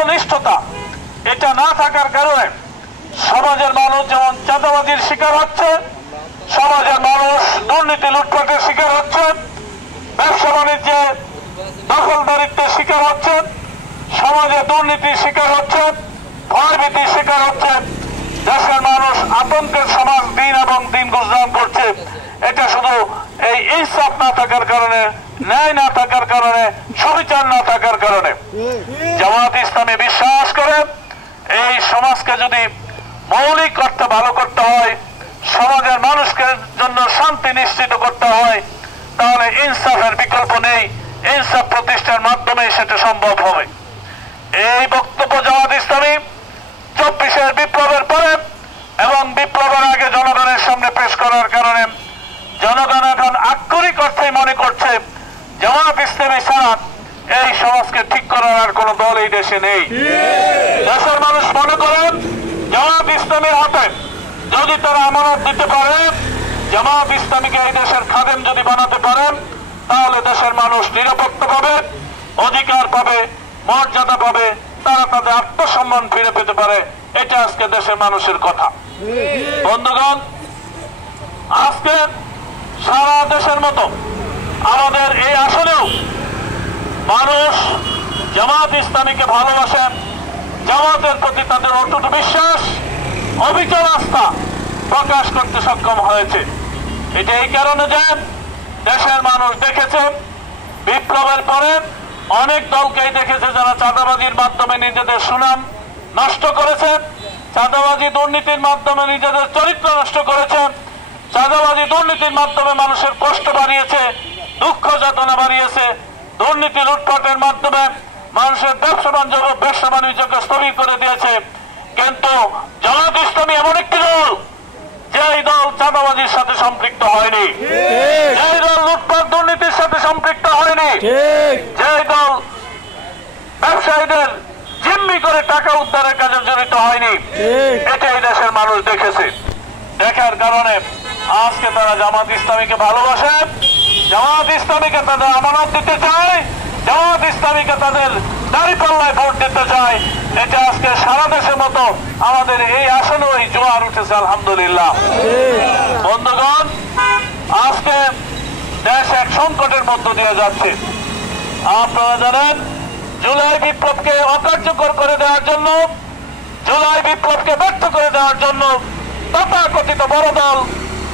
মনোনিষ্ঠতা এটা না থাকার কারণে সমাজের মানুষ যেমন চাঁদাবাজির শিকার হচ্ছে, সমাজের মানুষ দুর্নীতি লুটপাটের শিকার হচ্ছে, ব্যবসা বাণিজ্যে দখলদারিত্বের শিকার হচ্ছে, সমাজে দুর্নীতির শিকার হচ্ছে, ভয়ভীতির শিকার হচ্ছে। দেশের মানুষ আতঙ্কের সমাজ দিন এবং দিন গুজরান করছে। এটা শুধু এই ইনসাফ না থাকার কারণে, ন্যায় না থাকার কারণে, সুবিচার না থাকার কারণে। জামায়াত ইসলামী বিশ্বাস করে এই সমাজকে যদি মৌলিক অর্থে ভালো করতে হয়, সমাজের মানুষকে জন্য শান্তি নিশ্চিত করতে হয়, তাহলে ইনসাফের বিকল্প নেই। ইনসাফ প্রতিষ্ঠার মাধ্যমে সেটা সম্ভব হবে। এই বক্তব্য জামায়াত ইসলামী 24-এর বিপ্লবের পরে এবং বিপ্লবের আগে জনগণের সামনে পেশ করার কারণে জনগণ এখন আক্ষরিক অর্থেই মনে করছে জামায়াত ইসলামী ছাড়া এই সমাজকে ঠিক করার আর কোন দল এই দেশে নেই। দেশের মানুষ মনে করেন জামায়াত ইসলামীর হাতে যদি তারা আমানত দিতে পারে, জামায়াত ইসলামীকে এই দেশের খাদেম যদি বানাতে পারেন, তাহলে দেশের মানুষ নিরাপত্তা পাবে, অধিকার পাবে, মর্যাদা পাবে, তারা তাদের আত্মসম্মান ফিরে পেতে পারে। এটা আজকে দেশের মানুষের কথা। বন্ধুগণ, আজকে সারা দেশের মতো আমাদের এই আসনেও মানুষ জামায়াত ইসলামীকে ভালোবাসেন, জামায়াতের প্রতি তাদের অটুট বিশ্বাস, অবিচল আস্থা প্রকাশ করতে সক্ষম হয়েছে। এটা এই কারণে যে দেশের মানুষ দেখেছে বিপ্লবের পরে অনেক দলকেই দেখেছে যারা চাঁদাবাজির মাধ্যমে নিজেদের সুনাম নষ্ট করেছে, চাঁদাবাজি দুর্নীতির মাধ্যমে নিজেদের চরিত্র নষ্ট করেছে, চাঁদাবাজি দুর্নীতির মাধ্যমে মানুষের কষ্ট বাড়িয়েছে, দুঃখ যাতনা বাড়িয়েছে, দুর্নীতি লুটপাটের মাধ্যমে মানুষের ব্যবসা বাণিজ্যকে স্থগিত করে দিয়েছে। কিন্তু জামায়াত ইসলামী এমন একটি দল, যে দল চাঁদাবাজির সাথে সম্পৃক্ত হয়নি, যে দল লুটপাট দুর্নীতির সাথে সম্পৃক্ত হয়নি, যে দল ব্যবসায়ীদের জিম্মি করে টাকা উদ্ধারের কাজে জড়িত হয়নি। এটাই দেশের মানুষ দেখেছে। দেখার কারণে আজকে তারা জামায়াত ইসলামীকে ভালোবাসে, জামায়াত ইসলামীকে তাদের আমানত দিতে চায়, জামায়াত ইসলামীকে তাদের দাঁড়িপাল্লায় ভোট দিতে চায়। এটা আজকে সারা দেশের মতো আমাদের এই আসনে ওই জোয়ার উঠেছে, আলহামদুলিল্লাহ। বন্ধুগণ, আজকে দেশ এক সংকটের মধ্য দিয়ে যাচ্ছে। আপনারা জানেন জুলাই বিপ্লবকে অকার্যকর করে দেওয়ার জন্য, জুলাই বিপ্লবকে ব্যর্থ করে দেওয়ার জন্য তথাকথিত বড় দল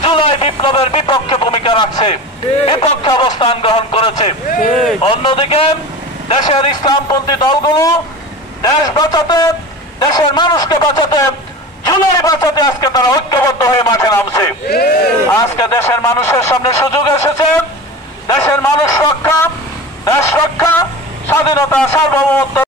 জুলাই বিপ্লবের বিপক্ষে ভূমিকা রাখছে, বিপক্ষে অবস্থান গ্রহণ করেছে। অন্যদিকে দেশের ইসলামপন্থী দলগুলো দেশ বাঁচাতে, দেশের মানুষকে বাঁচাতে, জুলাই বাঁচাতে আজকে তারা ঐক্যবদ্ধ হয়ে মাঠে নামছে। আজকে দেশের মানুষের সামনে সুযোগ এসেছে দেশের মানুষ রক্ষা, দেশ রক্ষা, স্বাধীনতা, সার্বভৌমত্ব